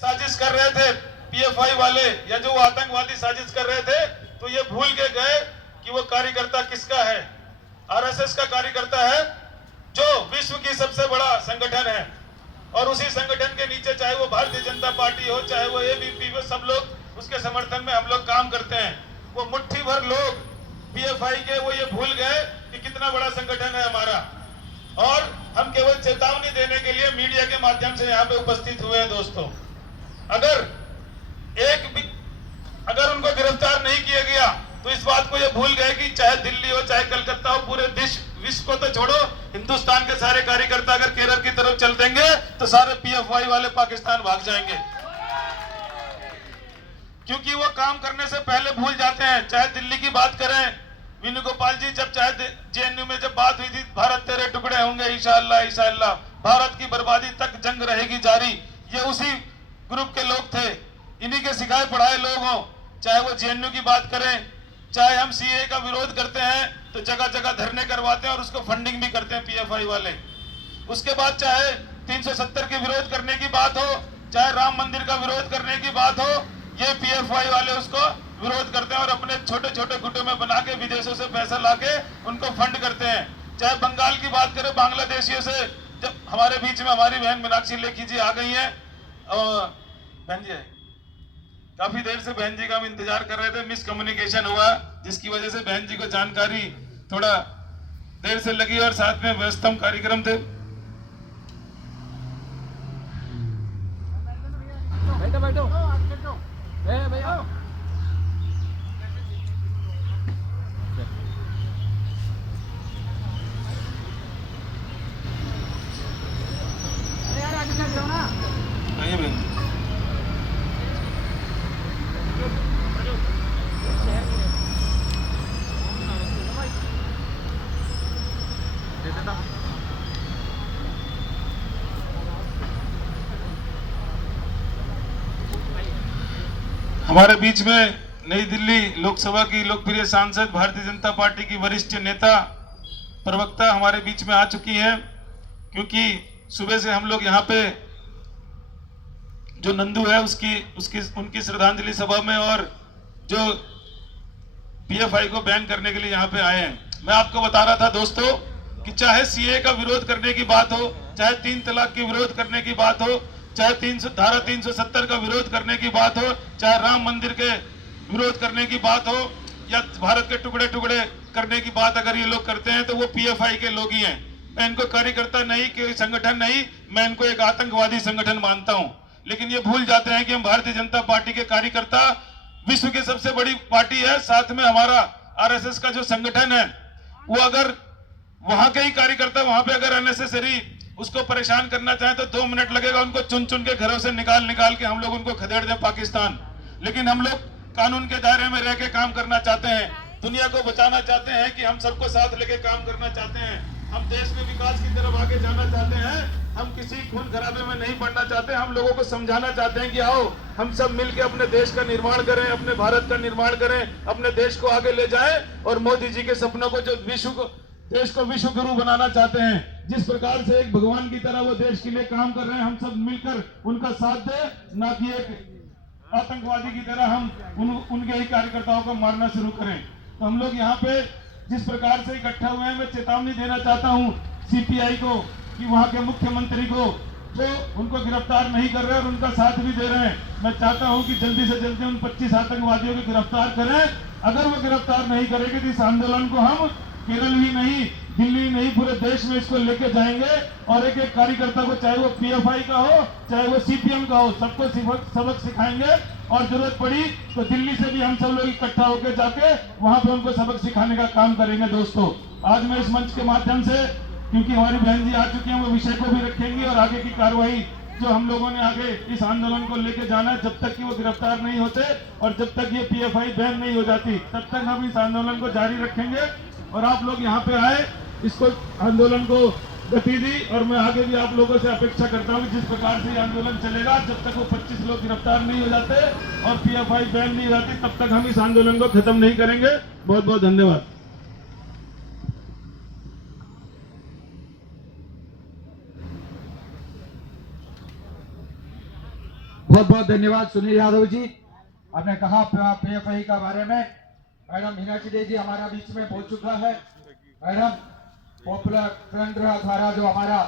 साजिश कर रहे थे पीएफआई वाले या जो आतंकवादी साजिश कर रहे थे, तो ये भूल के गए कि वो कार्यकर्ता किसका है। आरएसएस का कार्यकर्ता है जो विश्व की सबसे बड़ा संगठन है, और उसी संगठन के नीचे चाहे वो भारतीय जनता पार्टी हो, चाहे वो एबीपी हो, सब लोग उसके समर्थन में हम लोग काम करते हैं। वो मुट्ठी भर लोग पीएफआई के वो ये भूल गए कि कितना बड़ा संगठन है हमारा, और हम केवल चेतावनी देने के लिए मीडिया के माध्यम से यहाँ पे उपस्थित हुए हैं। दोस्तों, अगर उनको गिरफ्तार नहीं किया गया तो इस बात को ये भूल गए कि चाहे दिल्ली हो, चाहे कलकत्ता हो, पूरे देश विश्व को तो छोड़ो, हिंदुस्तान के सारे कार्यकर्ता अगर केरल की तरफ चल देंगे तो सारे पीएफआई वाले पाकिस्तान भाग जाएंगे, क्योंकि वो काम करने से पहले भूल जाते हैं। चाहे दिल्ली की बात करें, वेणुगोपाल जी, जब चाहे जेएनयू में जब बात हुई थी, भारत तेरे टुकड़े होंगे इंशाअल्लाह इंशाअल्लाह, भारत की बर्बादी तक जंग रहेगी जारी, ये उसी ग्रुप के लोग थे, इन्हीं के सिखाए पढ़ाए लोग हों। चाहे वो जेएनयू की बात करें, चाहे हम सीए का विरोध करते हैं तो जगह जगह धरने करवाते हैं और उसको फंडिंग भी करते हैं पीएफआई वाले। उसके बाद चाहे 370 के विरोध करने की बात हो, चाहे राम मंदिर का विरोध करने की बात हो, ये पीएफआई वाले उसको विरोध करते हैं और अपने छोटे छोटे गुटों में बना के विदेशों से पैसा लाके उनको फंड करते हैं। चाहे बंगाल की बात करें, बांग्लादेशियों से जब हमारे बीच में हमारी बहन मीनाक्षी लेखी जी आ गई है, बहन जी काफी देर से बहन जी का हम इंतजार कर रहे थे, मिसकम्युनिकेशन हुआ जिसकी वजह से बहन जी को जानकारी थोड़ा देर से लगी और साथ में व्यस्तम कार्यक्रम थे। बैठो बैठो भैया आइए बहन जी। हमारे बीच में नई दिल्ली लोकसभा की लोकप्रिय सांसद, भारतीय जनता पार्टी की वरिष्ठ नेता, प्रवक्ता हमारे बीच में आ चुकी हैं, क्योंकि सुबह से हम लोग यहाँ पे जो नंदू है उनकी श्रद्धांजलि सभा में और जो पीएफआई को बैन करने के लिए यहाँ पे आए हैं। मैं आपको बता रहा था दोस्तों कि चाहे सीए का विरोध करने की बात हो, चाहे 3 तलाक की विरोध करने की बात हो, चाहे धारा 370 का विरोध करने की बात हो, चाहे राम मंदिर के विरोध करने की बात हो, या भारत के टुकड़े टुकड़े करने की बात अगर ये लोग करते हैं तो वो पीएफआई के लोग ही हैं। मैं इनको कार्यकर्ता नहीं, कोई संगठन नहीं, मैं इनको एक आतंकवादी संगठन मानता हूं। लेकिन ये भूल जाते हैं कि हम भारतीय जनता पार्टी के कार्यकर्ता विश्व की सबसे बड़ी पार्टी है, साथ में हमारा आरएसएस का जो संगठन है, वो अगर वहां के ही कार्यकर्ता वहां पे अगर अननेसेसरी उसको परेशान करना चाहे तो 2 मिनट लगेगा उनको चुन चुन के घरों से निकाल के हम लोग उनको खदेड़ दें पाकिस्तान। लेकिन हम लोग कानून के दायरे में रह के काम करना चाहते हैं, दुनिया को बचाना चाहते हैं, कि हम सबको साथ लेके काम करना चाहते हैं, हम देश में विकास की तरफ आगे जाना चाहते हैं, हम किसी खून खराबे में नहीं पड़ना चाहते। हम लोगों को समझाना चाहते हैं कि आओ हम सब मिलकर अपने देश का निर्माण करें, अपने भारत का निर्माण करें, अपने देश को आगे ले जाएं और मोदी जी के सपनों को, जो देश को विश्व गुरु बनाना चाहते हैं, जिस प्रकार से एक भगवान की तरह वो देश के लिए काम कर रहे हैं, हम सब मिलकर उनका साथ दें, ना कि एक आतंकवादी की तरह हम उनके ही कार्यकर्ताओं को मारना शुरू करें। तो हम लोग यहाँ पे जिस प्रकार से इकट्ठा हुए हैं, मैं चेतावनी देना चाहता हूँ सीपीआई को कि वहाँ के मुख्यमंत्री को जो उनको गिरफ्तार नहीं कर रहे और उनका साथ भी दे रहे हैं, मैं चाहता हूँ कि जल्दी से जल्दी उन 25 आतंकवादियों को गिरफ्तार करें। अगर वो गिरफ्तार नहीं करेंगे तो इस आंदोलन को हम केरल ही नहीं, दिल्ली नहीं, पूरे देश में इसको लेके जाएंगे और एक एक कार्यकर्ता को, चाहे वो पीएफआई का हो, चाहे वो सीपीएम का हो, सबको सबक सिखाएंगे और जरूरत पड़ी तो दिल्ली से भी हम सब लोग इकट्ठा होकर जाके वहां पे उनको सबक सिखाने का काम करेंगे। दोस्तों, आज मैं इस मंच के माध्यम से, क्योंकि हमारी बहन जी आ चुकी हैं, वो विषय को भी रखेंगी और आगे की कार्रवाई जो हम लोगों ने आगे इस आंदोलन को लेके जाना है, जब तक कि वो गिरफ्तार नहीं होते और जब तक ये पीएफआई बैन नहीं हो जाती, तब तक हम इस आंदोलन को जारी रखेंगे। और आप लोग यहाँ पे आए, इसको आंदोलन को गति दी, और मैं आगे भी आप लोगों से अपेक्षा करता हूँ कि जिस प्रकार से ये आंदोलन चलेगा, जब तक वो 25 लोग गिरफ्तार नहीं हो जाते और पीएफआई बैन नहीं हो जाती, तब तक हम इस आंदोलन को खत्म नहीं करेंगे। बहुत बहुत धन्यवाद। बहुत बहुत धन्यवाद सुनील यादव जी, आपने कहा पीएफआई का बारे में। मैडम मीनाक्षी देवी जी हमारा बीच में पहुंच चुका है। मैडम पॉपुलर फ्रंट द्वारा जो हमारा